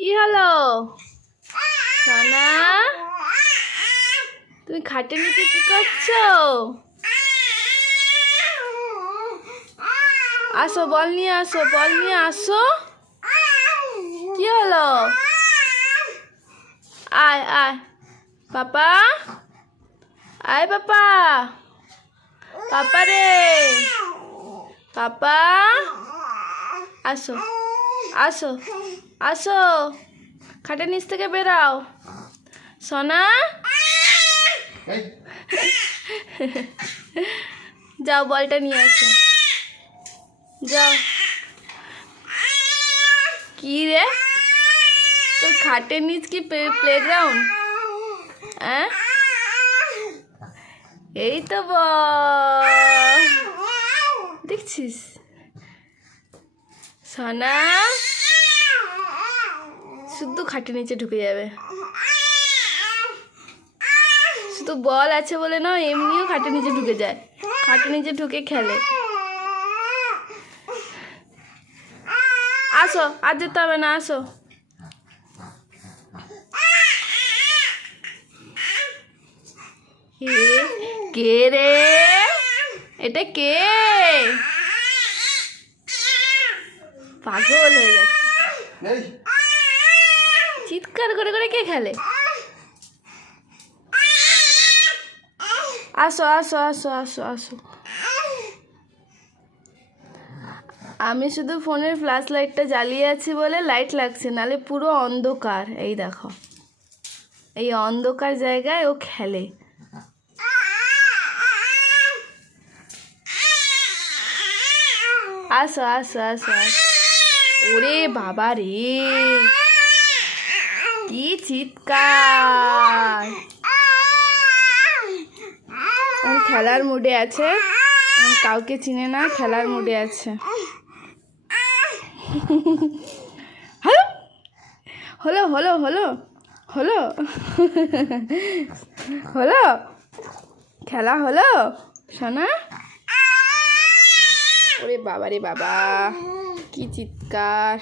কি হলো সোনা? তুমি খাটের নিচে কি করছো? আসো, বল নিয়ে আসো, বল নিয়ে আসো। কি হলো? আয় আয় পাপা, আয় পাপা, পাপা রে, পাপা আসো আসো আসো, খাটের নিচ থেকে বেরাও সোনা। যাও বলটা নিয়ে আসো, যাও। কি রে, তোর খাটের নিচ কি প্লেগ্রাউন্ড? হ্যাঁ, এই তো বল, দেখছিস সোনা? শুধু খাটের নিচে ঢুকে যাবে। শুধু বল আছে বলে না, এমনিও খাটের নিচে ঢুকে যায়, খাটের নিচে ঢুকে খেলে। আসো, আর যেতে হবে না, আসো। কে রে, এটা কে? পাগল হয়ে যাচ্ছে, চিৎকার করে করে কে খেলে? আসো আসো আসো আসো আসো। আমি শুধু ফোনের ফ্ল্যাশ লাইটটা জ্বালিয়ে আছি বলে লাইট লাগছে, নালে পুরো অন্ধকার। এই দেখো, এই অন্ধকার জায়গায় ও খেলে। আসো আসো আসো আসো। ওরে বাবা রে, কি চিৎকার! খেলার মুডে আছে, কাউকে চিনে না, খেলার মুডে আছে। হলো হলো হলো হলো হলো, খেলা হলো সোনা? ওরে বাবা রে বাবা, কি চিৎকার!